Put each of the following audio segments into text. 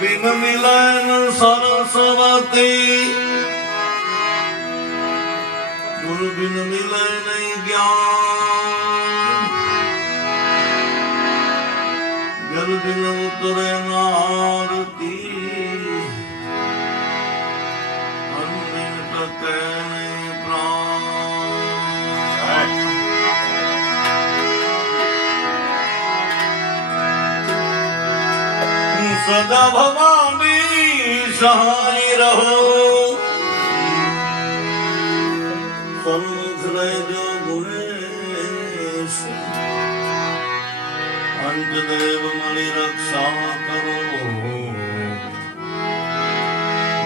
बिन मिलन सरस्वती गुरु बिन मिले नहीं ज्ञान जल बिन उतरे नारती अन्न बिन टके नहीं प्राण सदा भवानी सहाय रहो सन्मुख रह जो गुणेश अंत देव मणि रक्षा करो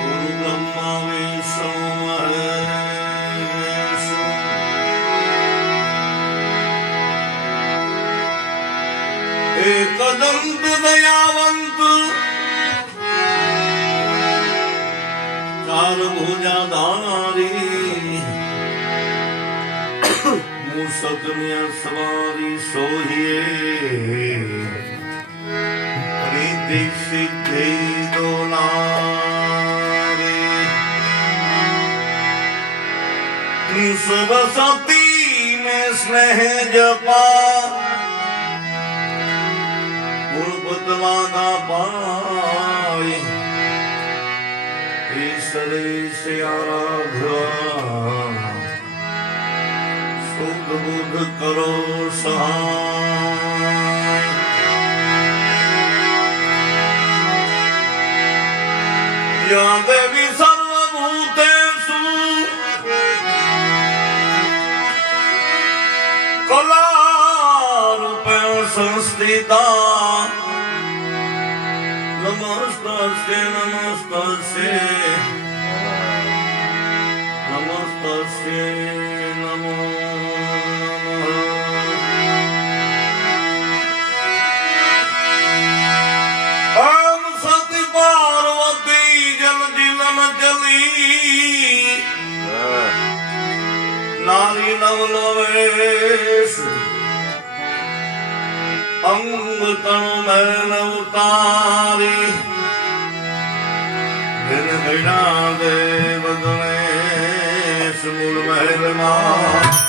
गुरु ब्रह्मा विष्णु महेश एकदंत दयावंत चार भुजाधारी मूसक सवारी सोहिए रिद्धि सिद्धि दोनारे सरस्वती में स्नेह जपा गुणपतला का पाए ईश्वरे से आराध्या सुख बुध करो सहाय या देवी सर्वभूतेषु कलारूपेण संस्थिता नमस्तस्यै नमस्तस्यै नमस्तस्यै नमो नमः ओम सती पार्वती जल जीवन जली नारी नवलवेश अंग तन मैल उतारी दिन गणा देव गणेश मूल महल मां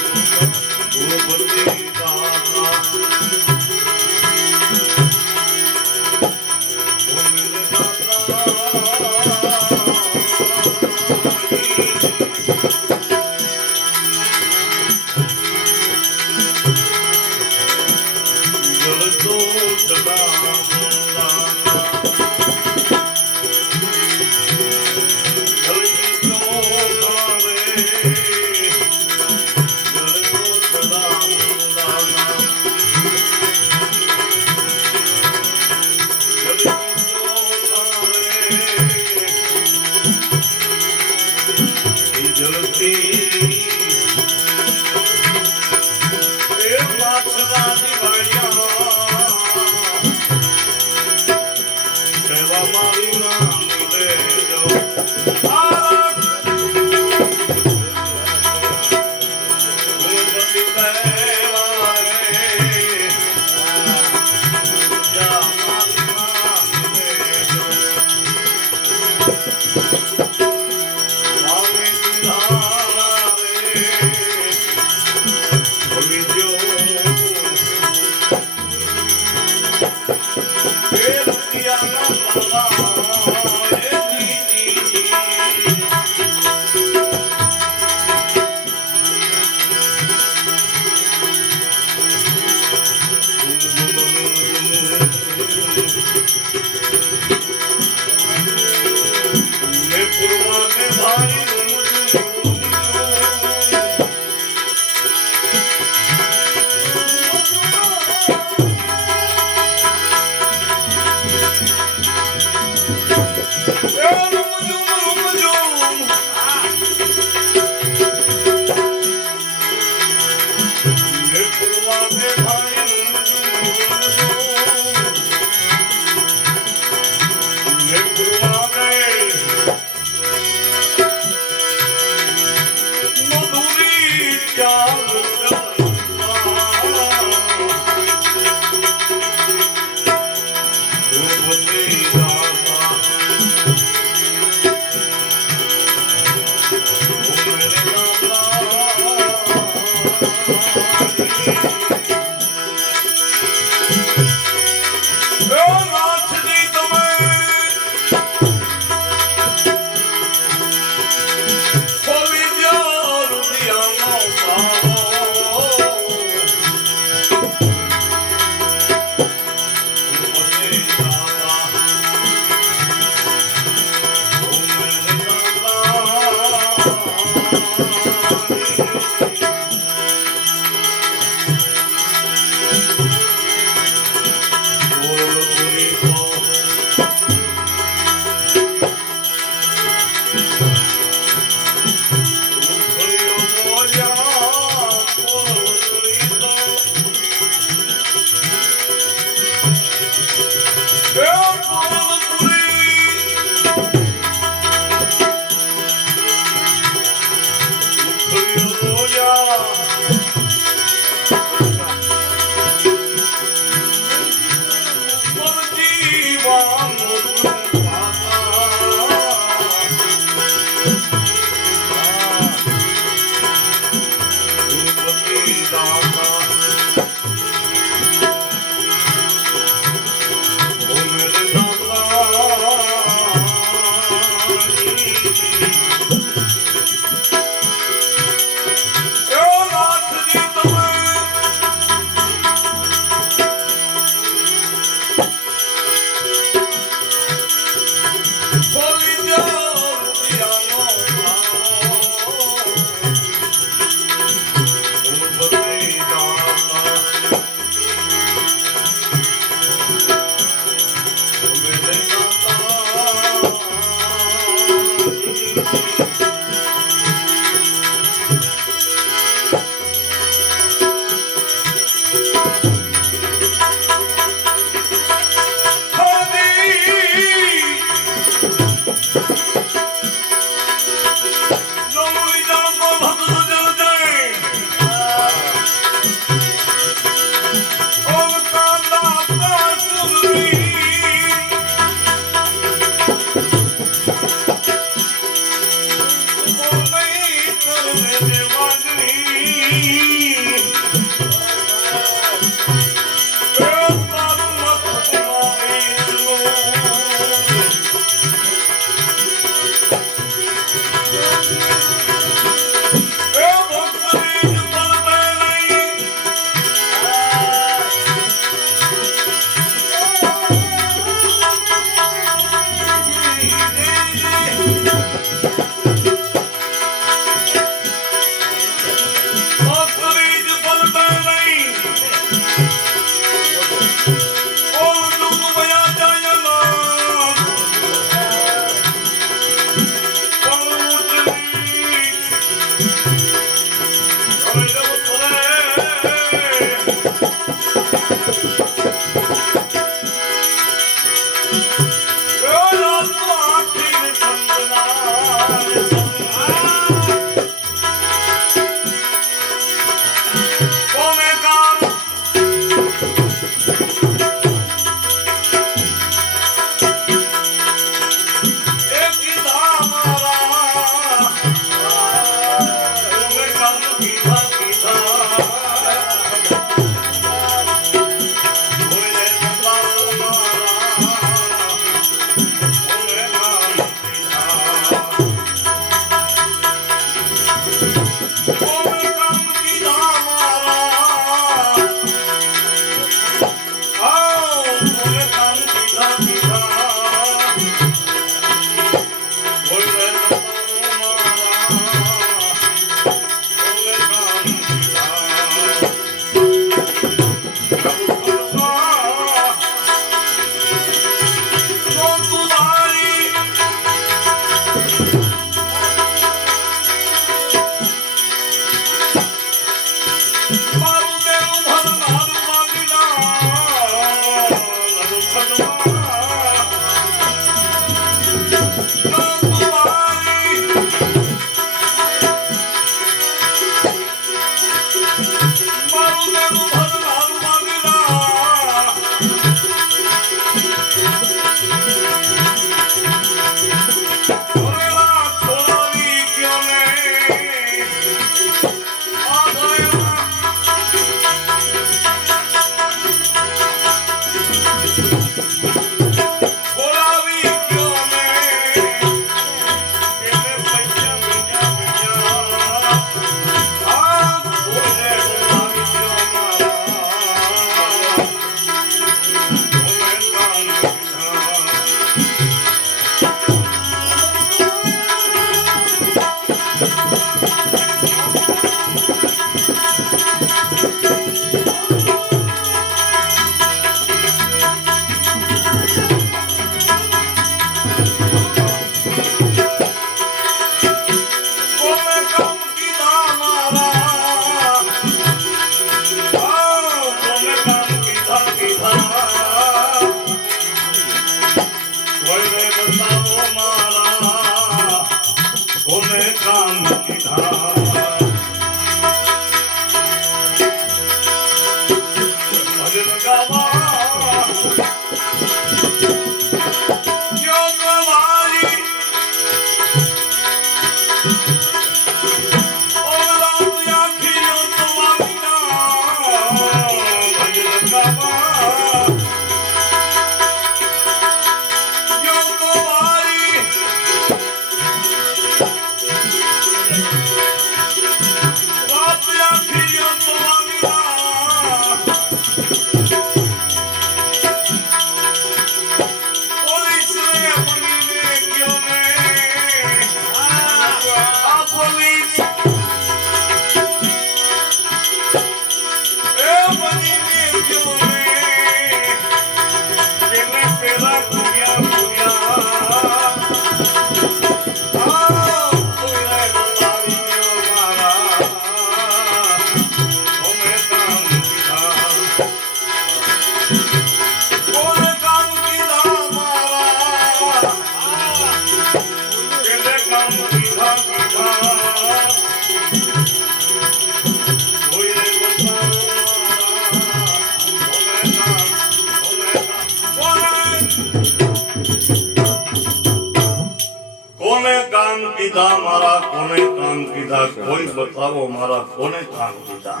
કીધા મારા કોને કામ કીધા, કોઈ બતાવો મારા કોને કામ કીધા.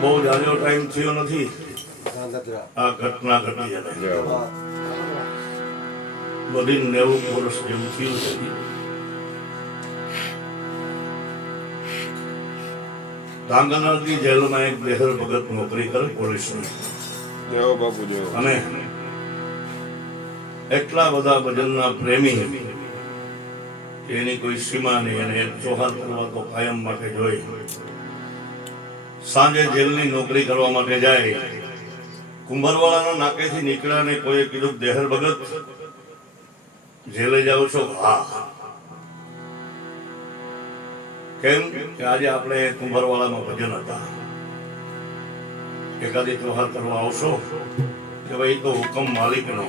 બહુ જાજો ટાઈમ થયો નથી આ ઘટના ઘટી અને બધી 90 વર્ષ જેવું થયું છે. ધાંગધ્રાની જેલમાં એક દેહર ભગત નોકરી કરે પોલીસની, અને એટલા બધા ભજનના પ્રેમી એની કોઈ સીમા નહીં, અને ચોહાર કરવા તો કાયમ માટે જોઈ. સાંજે જેલની નોકરી કરવા માટે જાય, કુંભરવાળાના નાકેથી નીકળ્યા ને કોઈએ કીધું દેહર ભગત જેલે જાઓ છો? હા. કેમ કે આજે આપણે કુંભરવાળામાં ભજન હતા, એકાદી ત્યોહાર કરવા આવશો? કે ભાઈ તો હુકમ માલિકનો.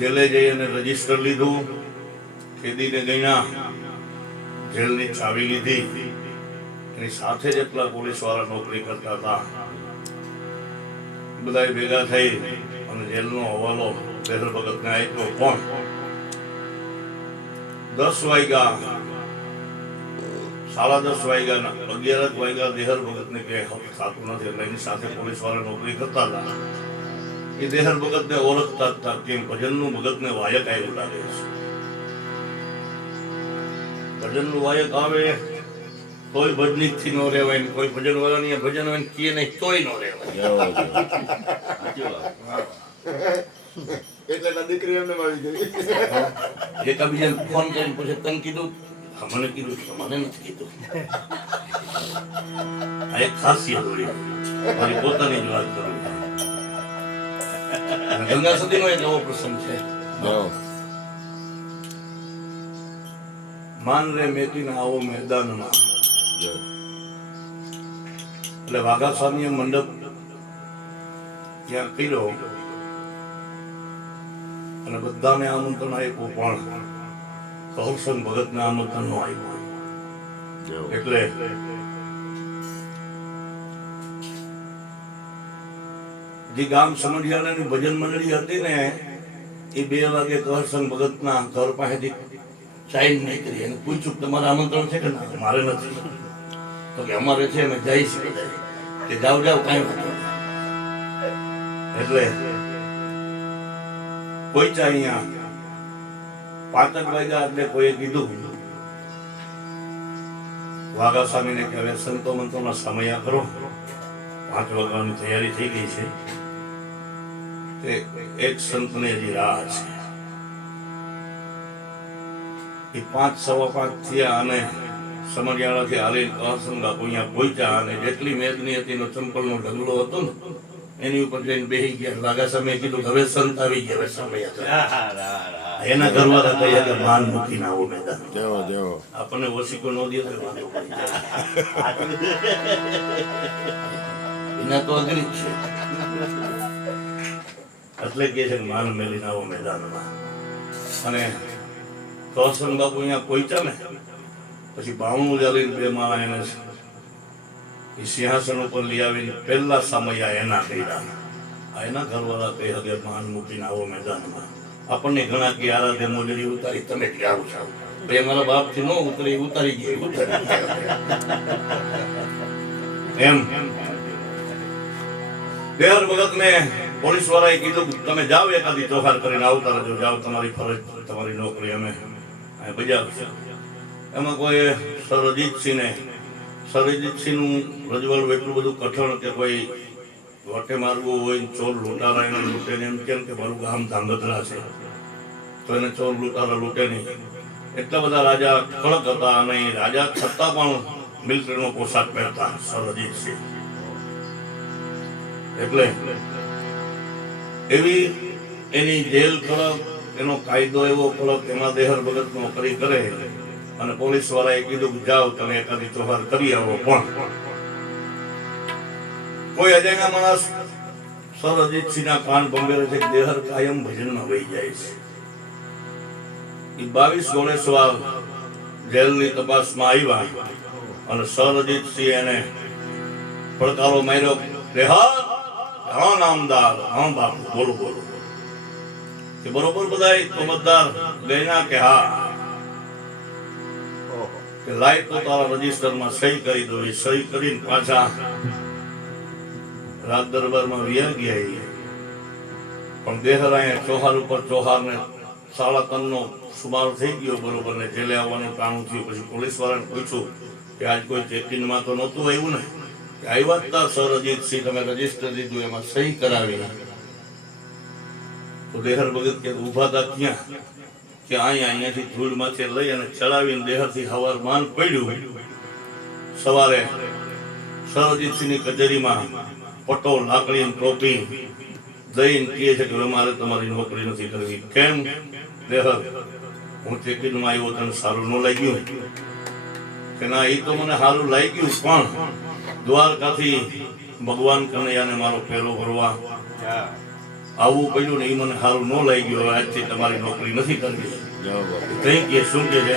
જેલે જઈ અને રજીસ્ટર લીધું, કેદીને ગણ્યા, જેલની ચાવી લીધી. એની સાથે જેટલા પોલીસ વાળા નોકરી કરતા હતા બધા ભેગા થઈ અને જેલનો હવાલો દેહર ભગતને આપ્યો. પણ 10 વાગ્યા, 10:30 વાગ્યા, 11 વાગ્યા દેહર ભગતને કે થતું નથી, એટલે એની સાથે પોલીસ વાળા નોકરી કરતા હતા. એ દેહર ભગતને ઓળખતા હતા કે ભજનનું ભગતને વાયક આવ્યું લાગે છે. ભજનનું વાયક આવે કોઈ ભજનીક થી નો રહેવાય, કોઈ ભજન વાળાની ભજન હોય કે નહીં તોય નો રહેવાય. એટલે દીકરી એમને આવી ગઈ. એકબીજાને ફોન કરીને પૂછે, તને કીધું? મને કીધું, મને નથી કીધું. આ એક ખાસિયત હોય, મારી પોતાની જ વાત કરું. ગંગા સતીનો એક એવો પ્રસંગ છે. માન રે મેટીને આવો મેદાનમાં, એટલે વાઘા સ્વામીએ મંડપ ત્યાં કર્યો અને બધાને આમંત્રણ આપ્યું, પણ કહુસંગ ભગતને આમંત્રણ ન આપ્યું. એટલે જે ગામ સમઢિયાળાની ભજન મંડળી હતી ને, એ 2 વાગે કહુસંગ ભગતના ઘર પાસેથી ચાઈન નીકળી અને પૂછ્યું, તમારે આમંત્રણ છે કે ના? મારે નથી. તો કે અમારે છે, અમે જઈશું. કે જાઓ જાઓ, કાંઈ વાંધો નહીં. એટલે કોઈ ચા અહીંયા 5 વાગ્યા એટલે કોઈએ કીધું વાઘા સ્વામીને કે હવે સંતો મંતોના સમય કરો, 5 વાગ્યાની તૈયારી થઈ ગઈ છે. એક સંતને હજી રાહ છે. એ 5, 5:15 થયા અને સમઢિયાળાથી હાલીને કહુસંગ બાપુ અહીંયા પહોંચ્યા, અને જેટલી મેદની હતી નો ચંપલનો ઢગલો હતો ને એની ઉપર જઈને બેસી ગયા. વાઘા સ્વામીએ કીધું હવે સંત આવી ગયા, હવે સમય હતો. એના ઘરવાળા કહ્યા કે માન મૂકીને આવો મેદાન. આપણને ઓશીકો ન દે તો વાંધો પડી જાય. એના તો અઘરી જ છે. એટલે કે છે માન મેલીને આવો મેદાનમાં. અને કહુસંગ બાપુ અહીંયા પહોંચ્યા ને પછી 92 જાલીને 2 માળા એને એ સિંહાસન ઉપર લઈ આવીને પહેલા સમય એના કર્યા. એના ઘરવાળા કહી હગે માન મૂકીને આવો મેદાનમાં. આપણને ઘણા કે આરાધે મોજડી ઉતારી, તમે ક્યાં આવો છો? મારા બાપ થી નો ઉતરી, ઉતારી ગયા એમ. દેહર ભગત ને પોલીસ વાળાએ કીધું તમે જાઓ, એકાદી ચોહાર કરીને આવતા રહેજો, જાઓ, તમારી ફરજ, તમારી નોકરી અમે બજાવશું. એમાં કોઈ સરજીતસિંહ નું રજવાડું એટલું બધું કઠણ કે કોઈ વટે મારવું હોય, ચોર લૂંટારા એને લૂંટે ને. એમ કેમ કે મારું ગામ ધાંગધ્રા છે તો એને ચોર લૂંટારા લૂંટે નહીં. એટલા બધા રાજા ખડક હતા, અને રાજા છતાં પણ મિલિટરીનો પોશાક પહેરતા સરજીતસિંહ. એટલે એવી એની જેલ કડક, એનો કાયદો એવો કડક. એમાં દેહર ભગત નોકરી કરે અને પોલીસ વાળાએ કીધું જાઓ તમે એકાદી ચોહાર કરી આવો. પણ કોઈ અજાણ્યા માણસ સરજીતસિંહના કાન ભંભેરે છે. દેહર કાયમ ભજનમાં વહી જાય છે. એ 22 ગોળેશ્વર જેલની તપાસમાં આવ્યા અને સરજીતસિંહ એને પડકારો માર્યો, દેહર, હા નામદાર, હા બાપુ, બોલો બોલો. કે બરોબર બધાય તોમતદાર ગયના કે હા કે લાય તો તારા રજીસ્ટરમાં સહી કરી દો. એ સહી કરીને પાછા રાજ દરબારમાં વ્યા ગયા. પણ દેહર અહીંયા ચોહાર ઉપર ચોહારને 3:30 નો સુમાર થઈ ગયો બરોબર ને જેલે આવવાનું ટાણું થયું. પછી પોલીસ વાળાને પૂછ્યું કે આજ કોઈ ચેકિંગમાં તો નહોતું આવ્યું ને? કે આવ્યા જ તા સર અજીતસિંહ, તમે રજીસ્ટર દીધું એમાં સહી કરાવી. તો દેહર ભગત કે ઊભા હતા ક્યાં? કે અહીંયાથી ધૂળમાંથી લઈ અને ચડાવીને દેહરથી હવાર માન પડ્યું. સવારે સર અજીતસિંહની કચેરીમાં પટો લાકડી ટોપી દઈને કહે છે કે અમારે તમારી નોકરી નથી કરવી. કેમ? દેહર, હું ચેકિંગમાં આવ્યો, તને સારું ન લાગ્યું? કે ના, એ તો મને સારું લાગ્યું, પણ દ્વારકાથી ભગવાન કનૈયાને મારો પહેલો ભરવા આવવું પડ્યું ને, એ મને સારું ન લાગ્યું. હવે આજથી તમારી નોકરી નથી કરવી. કઈ કે શું કે છે?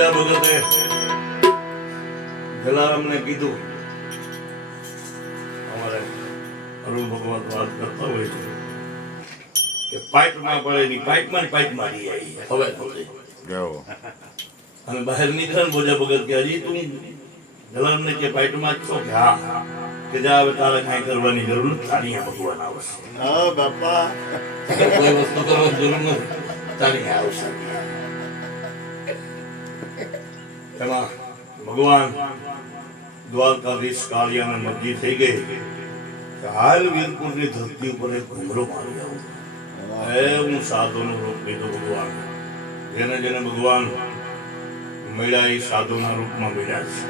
ભોજા ભગતે જલારામને કીધું, અમારે અરુણ ભગવાન વાત કરતા હોય છે કે પાઇપમાં પડેલી પાઇપમાં મારી આવી હવે અને બહાર નીકળે ને ભોજા ભગત કે હજી તું જલારામને કે પાઇપમાં જ છો કે હા કે જા હવે તારે કાંઈ કરવાની જરૂર નથી, તારી ભગવાન આવશે. હા બાપા, કોઈ વસ્તુ કરવાની જરૂર નથી, તારી આવશે. એમાં ભગવાન દ્વારકાધીશ કાળિયાને મરજી થઈ ગઈ કે હાલ વીરપુરની ધરતી ઉપર એક ઘુમરો મારી આવું. હું સાધુનું રૂપ લીધું ભગવાન. જેને જેને ભગવાન મળ્યા એ સાધુના રૂપમાં મળ્યા છે.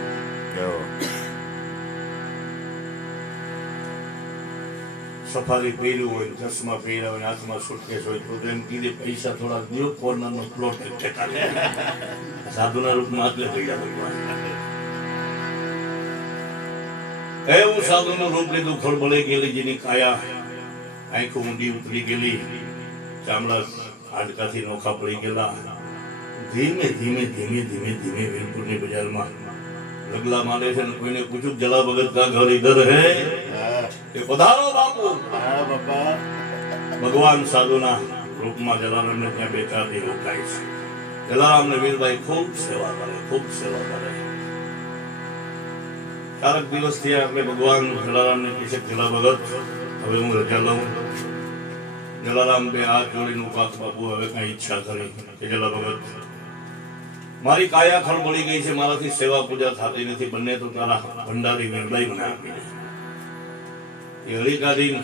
સફારી પહેર્યું હોય, ચશ્મા પહેર્યા હોય, હાથમાં સુટકેસ હોય તો એમ કીધે પૈસા થોડા દો, કોર્નરનો પ્લોટ સાધુના રૂપમાં આટલે પડ્યા ભગવાન. એવું સાધુનું રૂપ લીધું. ખળબળે ગયેલી જેની કાયા, આંખો ઊંડી ઉતરી ગયેલી, ચામડા હાડકાથી નોખા પડી ગયેલા. ધીમે ધીમે ધીમે ધીમે ધીમે વીરપુરની બજારમાં લગલા માંડે છે. કોઈને પૂછ્યું જલા ભગત કા ઘર ઇધર હે કે પધારો બાપુ. હા બાપા, ભગવાન સાધુના રૂપમાં જલારામને ત્યાં બે ચાર દી રોકાય છે. જલારામને વીરભાઈ ખૂબ સેવા કરે, ખૂબ સેવા કરે. ચારક દિવસ થયા એટલે ભગવાન જલારામને કહે છે જલા ભગત હવે હું રજા લઉં. જલારામ બે હાથ જોડીને ઉભા, બાપુ હવે કઈ ઈચ્છા કરી કે જલા ભગત મારી કાયા ખળબળી ગઈ છે, મારાથી સેવા પૂજા થતી નથી, બંને તો તારા ભંડારી વીરભાઈ મને આપી દે. એ હરિકાદીન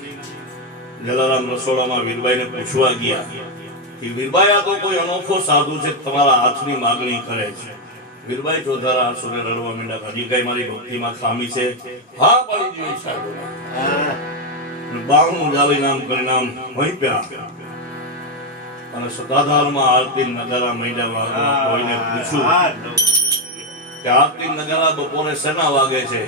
જલારામ રસોડામાં વીરભાઈને પૂછવા ગયા કે વીરભાઈ આ તો કોઈ અનોખો સાધુ છે, તમારા હાથની માગણી કરે છે. વીરભાઈ ચોધારા આંસુને રડવા માંડ્યા. હજી કઈ મારી ભક્તિમાં ખામી છે? હા પાડી દીધી સાધુને. બાવણું જાલી નામ કરી નામ વહીપ્યા અને સદાધારમાં આરતી નગારા માંડ્યા વાગવા. કોઈને પૂછ્યું કે આરતી નગારા બપોરે શેના વાગે છે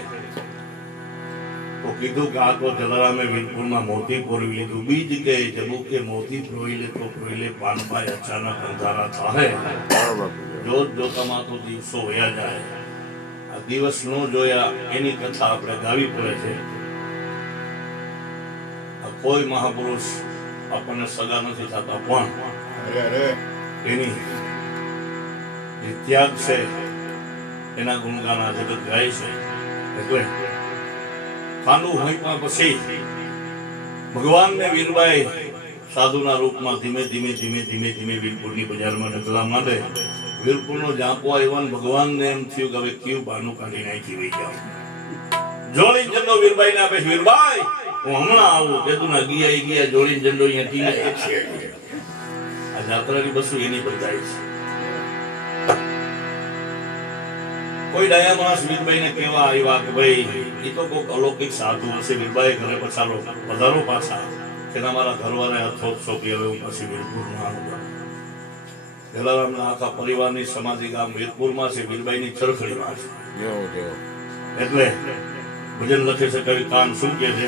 તો કીધું કે આ તો જલારામે વીરપુરમાં મોતી પોરવી લીધું. બીજ કે જબુ કે મોતી પ્રોઈ લે તો પ્રોઈ લે, પાનભાઈ અચાનક અંધારા થાય. જોત જોતામાં તો દિવસો વયા જાય. આ દિવસ નો જોયા એની કથા આપણે ગાવી પડે છે. કોઈ મહાપુરુષ આપણને સગા નથી થતા, પણ એની જે ત્યાગ છે એના ગુણગાન આ જગત ગાય છે. એટલે ખાંડુ હોય પછી ભગવાનને વીરભાઈ સાધુના રૂપમાં ધીમે ધીમે ધીમે ધીમે ધીમે વીરપુરની બજારમાં ઢગલા માંડે. વીરપુરનો જાપો આવ્યો ને ભગવાનને એમ થયું કે હવે કેવું બાનું કાઢી નાખી વહી જાવ. જોડી ઝંડો વીરભાઈને આપે છે. વીરભાઈ હું હમણાં આવું. કેતુના ગયા જોડી ઝંડો અહીંયા ટીને આ જાત્રાની બસો એની બધાય છે. કોઈ ડાયા માણસ વીરભાઈને કહેવા આવ્યા કે ભાઈ એ તો કોઈક અલૌકિક સાધુ હશે, વીરભાઈ ઘરે પછાડો પધારો પાછા. તેના મારા ઘરવાળાએ હથોટ સોંપી હવે હું પછી વીરપુરમાં આવું. જલારામના આખા પરિવારની સમાધિ ગામ વીરપુરમાં છે, વીરભાઈની ચરખડીમાં છે. એટલે ભજન લખે છે કવિ કાન શું કે છે?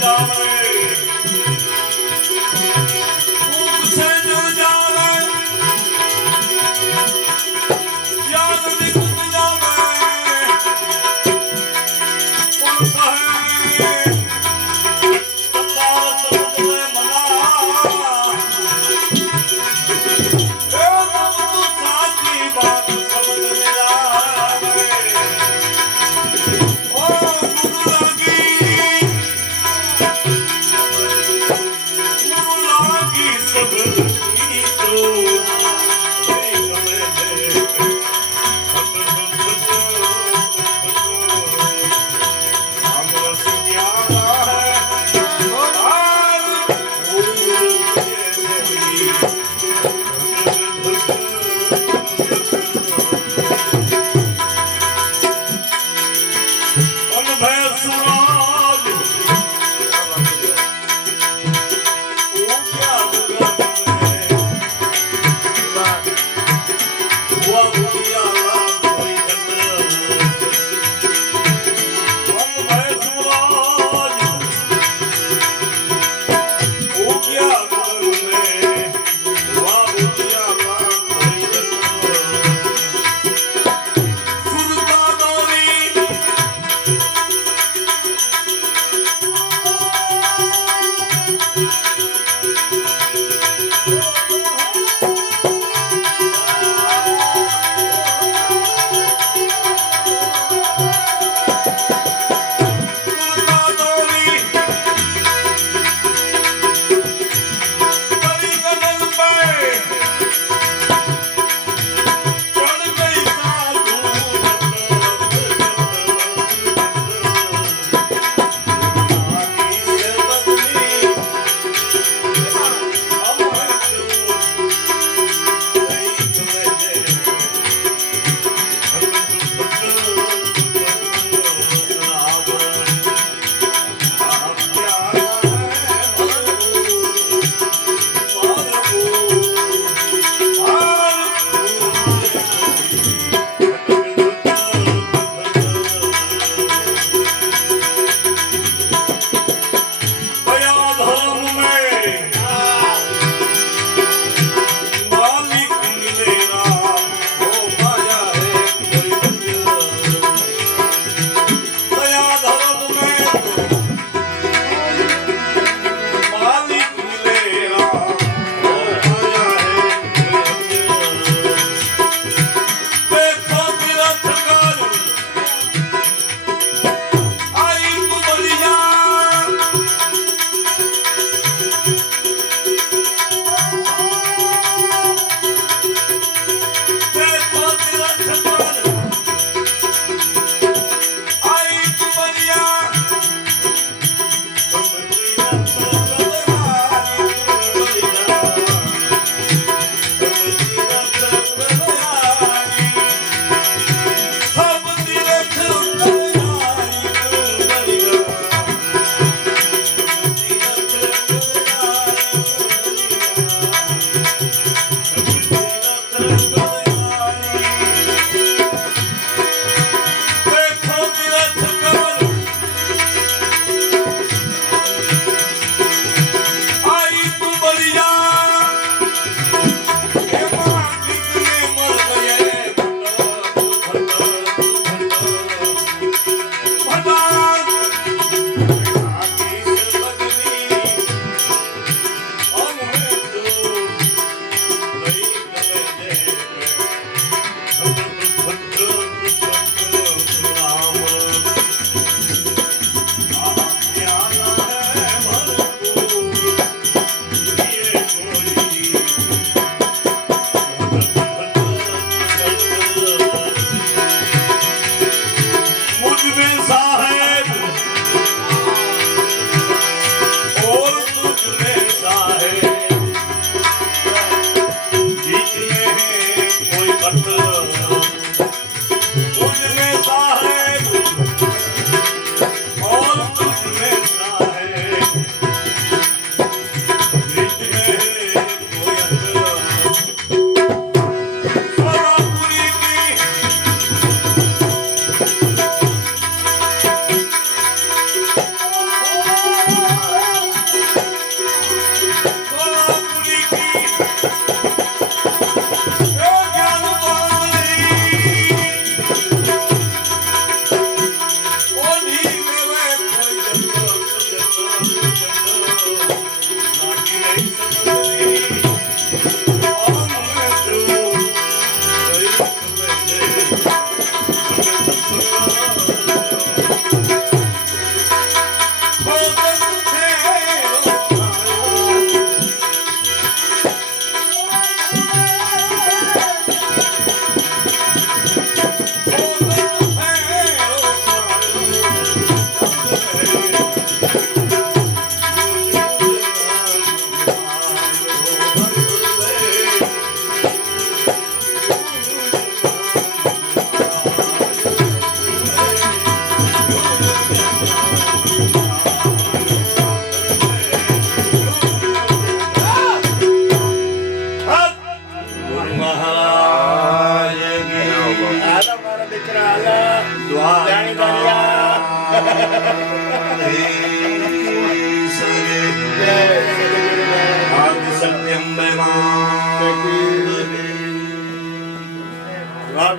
જાવે ભૂખ છે જળ જાવે યાદ ની કુત જાવે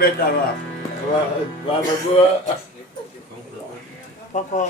બેટા વાહ વાહ વાહ બાબુ. પપ્પા